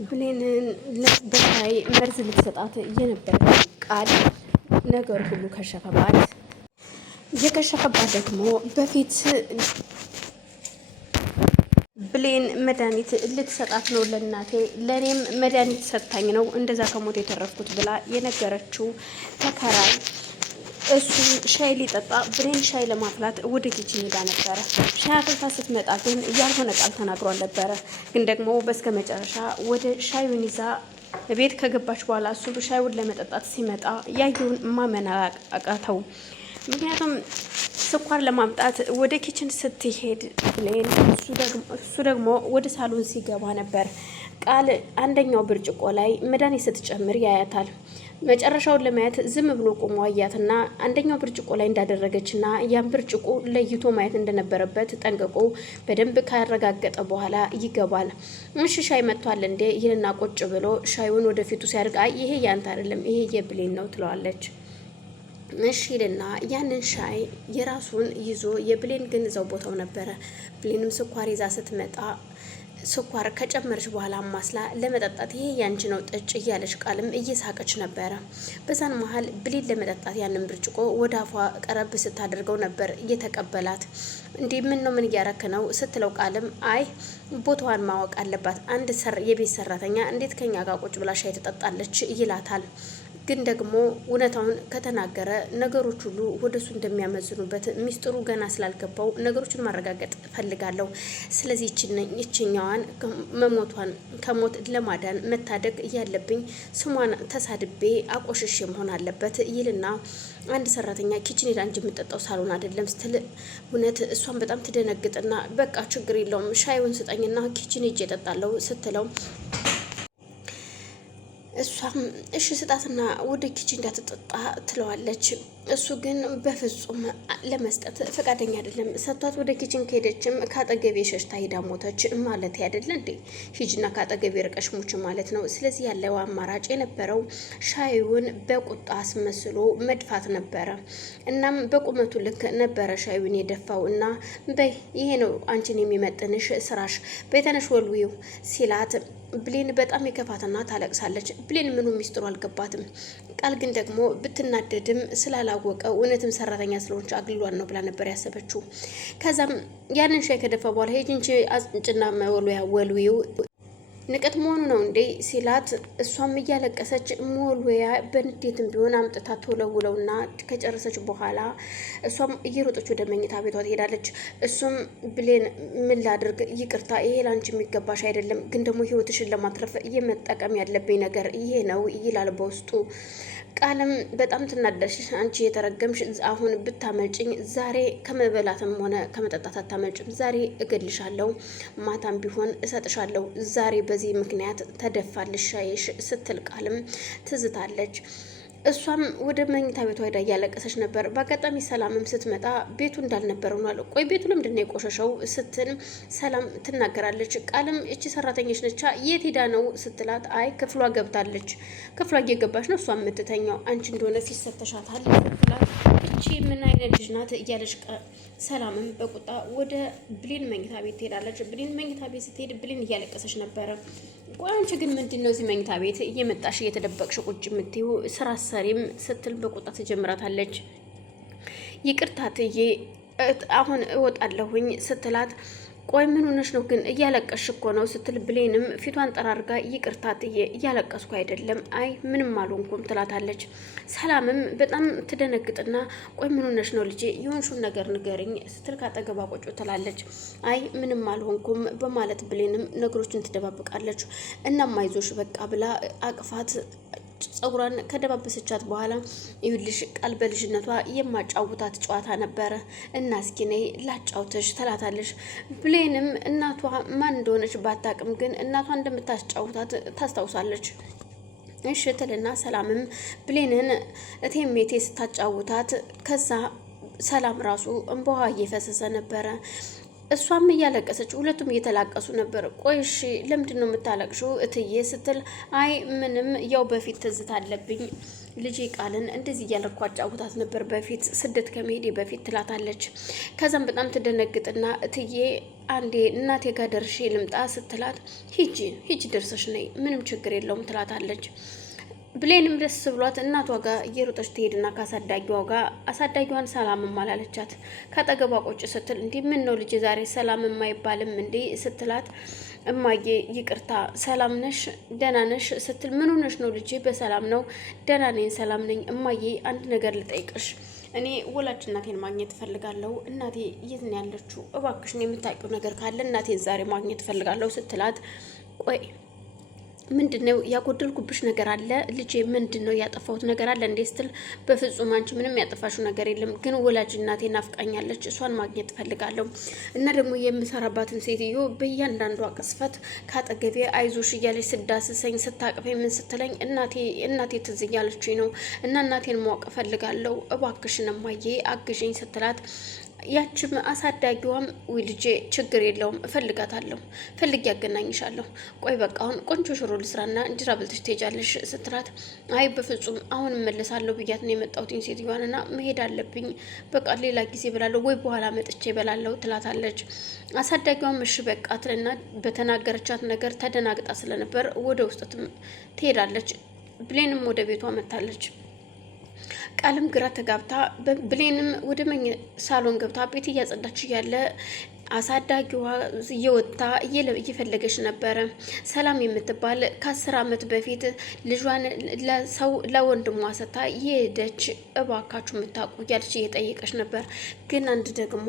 ብሌንን በሻይ መርዝ ልትሰጣት የነበረች ቃል ነገር ሁሉ ከሸፈባት። የከሸፈባት ደግሞ በፊት ብሌን መድኃኒት ልትሰጣት ነው ለእናቴ፣ ለእኔም መድኃኒት ሰጥታኝ ነው እንደዛ ከሞት የተረፍኩት ብላ የነገረችው ተከራይ እሱም ሻይ ሊጠጣ ብሌን ሻይ ለማፍላት ወደ ኪችን ሄዳ ነበረ። ሻይ አፍልታ ስትመጣ ግን ያልሆነ ቃል ተናግሯል ነበረ። ግን ደግሞ በስከ መጨረሻ ወደ ሻዩን ይዛ ቤት ከገባች በኋላ እሱ ሻዩን ለመጠጣት ሲመጣ ያየውን ማመን አቃተው። ምክንያቱም ስኳር ለማምጣት ወደ ኪችን ስትሄድ ብሌን እሱ ደግሞ ወደ ሳሎን ሲገባ ነበር። ቃል አንደኛው ብርጭቆ ላይ መድኃኒት ስትጨምር ያያታል። መጨረሻውን ለማየት ዝም ብሎ ቆሞ አያትና አንደኛው ብርጭቆ ላይ እንዳደረገችና ያን ብርጭቆ ለይቶ ማየት እንደነበረበት ጠንቅቆ በደንብ ካረጋገጠ በኋላ ይገባል። እሺ ሻይ መጥቷል እንዴ ይህንና ቁጭ ብሎ ሻዩን ወደፊቱ ሲያርግ አይ ይሄ ያንተ አይደለም ይሄ የብሌን ነው ትለዋለች። እሺ ይልና ያንን ሻይ የራሱን ይዞ የብሌን ግን እዛው ቦታው ነበረ። ብሌንም ስኳር ይዛ ስትመጣ ስኳር ከጨመረች በኋላ ማስላ ለመጠጣት ይሄ ያንቺ ነው ጠጭ እያለች ቃልም እየሳቀች ነበረ። በዛን መሀል ብሌን ለመጠጣት ያንን ብርጭቆ ወደ አፏ ቀረብ ስታደርገው ነበር እየተቀበላት። እንዲህ ምን ነው ምን እያረክ ነው ስትለው ቃልም አይ ቦታዋን ማወቅ አለባት፣ አንድ የቤት ሰራተኛ እንዴት ከኛ ጋር ቁጭ ብላ ሻይ ትጠጣለች ይላታል። ግን ደግሞ እውነታውን ከተናገረ ነገሮች ሁሉ ወደሱ እንደሚያመዝኑበት ሚስጥሩ ገና ስላልገባው ነገሮችን ማረጋገጥ ፈልጋለሁ። ስለዚህ ይችኛዋን መሞቷን ከሞት ለማዳን መታደግ ያለብኝ ስሟን ተሳድቤ አቆሽሽ መሆን አለበት ይልና አንድ ሰራተኛ ኪችን ሄዳ እንጂ የምጠጣው ሳሎን አይደለም ስትል እውነት እሷን በጣም ትደነግጥና በቃ ችግር የለውም ሻዩን ስጠኝና ኪችን ሄጄ እጠጣለሁ ስትለው እሷም እሺ ስጣትና ወደ ኪችን እንዳትጠጣ ትለዋለች። እሱ ግን በፍጹም ለመስጠት ፈቃደኛ አይደለም። ሰጥቷት ወደ ኪችን ከሄደችም ካጠገቤ ሸሽታ ሄዳ ሞተች ማለት አይደለ እንዴ? ሂጅና ካጠገቤ ርቀሽ ሙች ማለት ነው። ስለዚህ ያለው አማራጭ የነበረው ሻዩን በቁጣ አስመስሎ መድፋት ነበረ። እናም በቁመቱ ልክ ነበረ ሻዩን የደፋው እና በይ ይሄ ነው አንቺን የሚመጥንሽ ስራሽ፣ በተነሽ ወልዊው ሲላት ብሌን በጣም የከፋትና ታለቅሳለች። ብሌን ምኑ ሚስጥሩ አልገባትም። ቃል ግን ደግሞ ብትናደድም ስላላወቀ እውነትም ሰራተኛ ስለሆነች አግሏን ነው ብላ ነበር ያሰበችው። ከዛም ያንን ሻይ ከደፋ በኋላ ሄጅ እንጂ አጭና መወልወያ ወልዊው ንቀት መሆኑ ነው እንዴ ሲላት እሷም እያለቀሰች መወልወያ በንዴትም ቢሆን አምጥታ ተወለውለውና ከጨረሰች በኋላ እሷም እየሮጠች ወደ መኝታ ቤቷ ትሄዳለች። እሱም ብሌን ምን ላድርግ ይቅርታ፣ ይሄ ላንቺ የሚገባሽ አይደለም፣ ግን ደግሞ ህይወትሽን ለማትረፍ እየመጠቀም ያለብኝ ነገር ይሄ ነው ይላል በውስጡ። ቃልም በጣም ትናደሽ፣ አንቺ የተረገምሽ አሁን ብታመልጭኝ ዛሬ ከመበላትም ሆነ ከመጠጣት አታመልጭም፣ ዛሬ እገልሻለሁ፣ ማታም ቢሆን እሰጥሻለሁ፣ ዛሬ በዚህ ምክንያት ተደፋልሽ ሻይሽ ስትል ቃልም ትዝታለች። እሷም ወደ መኝታ ቤቷ ሄዳ እያለቀሰች ነበር። በአጋጣሚ ሰላምም ስትመጣ ቤቱ እንዳልነበረ ሆኗል። ቆይ ቤቱ ለምንድን ነው የቆሸሸው ስትል ሰላም ትናገራለች። ቃልም እቺ ሰራተኞች ነቻ የት ሄዳ ነው ስትላት አይ ክፍሏ ገብታለች፣ ክፍሏ እየገባች ነው እሷ የምትተኛው፣ አንቺ እንደሆነ ፊት ሰተሻታል ስትላት እቺ ምን አይነት ልጅ ናት እያለች ሰላምም በቁጣ ወደ ብሌን መኝታ ቤት ትሄዳለች። ብሌን መኝታ ቤት ስትሄድ ብሌን እያለቀሰች ነበረ። ቆይ አንቺ ግን ምንድን ነው እዚህ መኝታ ቤት እየመጣሽ እየተደበቅሽ ቁጭ የምትይው ስራ ሰሪም ስትል በቁጣ ትጀምራታለች። ይቅርታ ትዬ አሁን እወጣለሁኝ ስትላት ቆይ ምን ሆነሽ ነው ግን እያለቀሽ እኮ ነው ስትል ብሌንም ፊቷን ጠራርጋ ይቅርታ ትዬ እያለቀስኩ አይደለም፣ አይ ምንም አልሆንኩም ትላታለች። ሰላምም በጣም ትደነግጥና ቆይ ምን ሆነሽ ነው ልጄ የሆንሽውን ነገር ንገርኝ ስትል ካጠገቧ ቁጭ ትላለች። አይ ምንም አልሆንኩም በማለት ብሌንም ነገሮችን ትደባብቃለች። እናም አይዞሽ በቃ ብላ አቅፋት ጸጉሯን ከደባበሰቻት በኋላ ይኸውልሽ ቃል በልጅነቷ የማጫውታት ጨዋታ ነበረ እና እስኪ ነይ ላጫውተሽ ትላታለች። ብሌንም እናቷ ማን እንደሆነች ባታቅም ግን እናቷ እንደምታጫውታት ታስታውሳለች። እሺ ትልና ሰላምም ብሌንን እቴሜቴ ስታጫውታት ከዛ ሰላም ራሱ እንባዋ እየፈሰሰ ነበረ። እሷም እያለቀሰች ሁለቱም እየተላቀሱ ነበር። ቆይሽ ለምንድን ነው የምታለቅሽው እትዬ ስትል አይ ምንም ያው በፊት ትዝታ አለብኝ ልጄ ቃልን እንደዚህ እያለኳ አጫውታት ነበር በፊት ስደት ከመሄዴ በፊት ትላታለች። ከዛም በጣም ትደነግጥና እትዬ አንዴ እናቴ ጋር ደርሼ ልምጣ ስትላት ሂጂ ደርሰሽ ነይ ምንም ችግር የለውም ትላታለች። ብሌንም ደስ ብሏት እናቷ ጋር እየሮጠች ትሄድና ከአሳዳጊዋ ጋር አሳዳጊዋን ሰላምም አላለቻት። ከአጠገቧ ቁጭ ስትል እንዲህ ምን ነው ልጅ ዛሬ ሰላም የማይባልም እንዴ ስትላት እማዬ ይቅርታ ሰላም ነሽ ደህና ነሽ ስትል ምን ሆነሽ ነው ልጄ? በሰላም ነው ደህና ነኝ ሰላም ነኝ። እማዬ አንድ ነገር ልጠይቅሽ እኔ ወላጅ እናቴን ማግኘት እፈልጋለሁ። እናቴ የት ነው ያለችው? እባክሽን የምታውቂው ነገር ካለ እናቴን ዛሬ ማግኘት እፈልጋለሁ ስትላት ቆይ ምንድነው ያጎደልኩብሽ ነገር አለ ልጄ? ምንድነው ያጠፋሁት ነገር አለ እንዴ ስትል በፍጹም አንቺ ምንም ያጠፋሽው ነገር የለም፣ ግን ወላጅ እናቴ ናፍቃኛለች፣ እሷን ማግኘት ፈልጋለሁ እና ደግሞ የምሰራባትን ሴትዮ በእያንዳንዷ ቅስፈት ካጠገቤ አይዞሽ እያለች ስዳስሰኝ ስታቅፈኝ ምን ስትለኝ እናቴ ትዝ እያለችኝ ነው እና እናቴን ማወቅ ፈልጋለሁ፣ እባክሽን እማዬ አግዥኝ ስትላት ያችም አሳዳጊዋም ውይ ልጄ ችግር የለውም እፈልጋታለሁ፣ ፈልግ ያገናኝሻለሁ። ቆይ በቃ አሁን ቆንጆ ሽሮ ልስራና እንጀራ በልተሽ ትሄጃለሽ ስትላት አይ በፍጹም አሁን እመለሳለሁ ብያት ነው የመጣሁትኝ ሴትዮዋንና መሄድ አለብኝ። በቃ ሌላ ጊዜ እበላለሁ ወይ በኋላ መጥቼ እበላለሁ ትላታለች። አሳዳጊዋም እሺ በቃ ትልና በተናገረቻት ነገር ተደናግጣ ስለነበር ወደ ውስጥ ትሄዳለች። ብሌንም ወደ ቤቷ መታለች። ቃልም ግራ ተጋብታ ብሌንም ወደ ሳሎን ገብታ ቤት እያጸዳች እያለ አሳዳጊዋ እየወጣ እየፈለገች ነበረ። ሰላም የምትባል ከ10 ዓመት በፊት ልጇን ለወንድሟ ሰታ የሄደች እባካችሁ የምታውቁ እያለች እየጠየቀች ነበር። ግን አንድ ደግሞ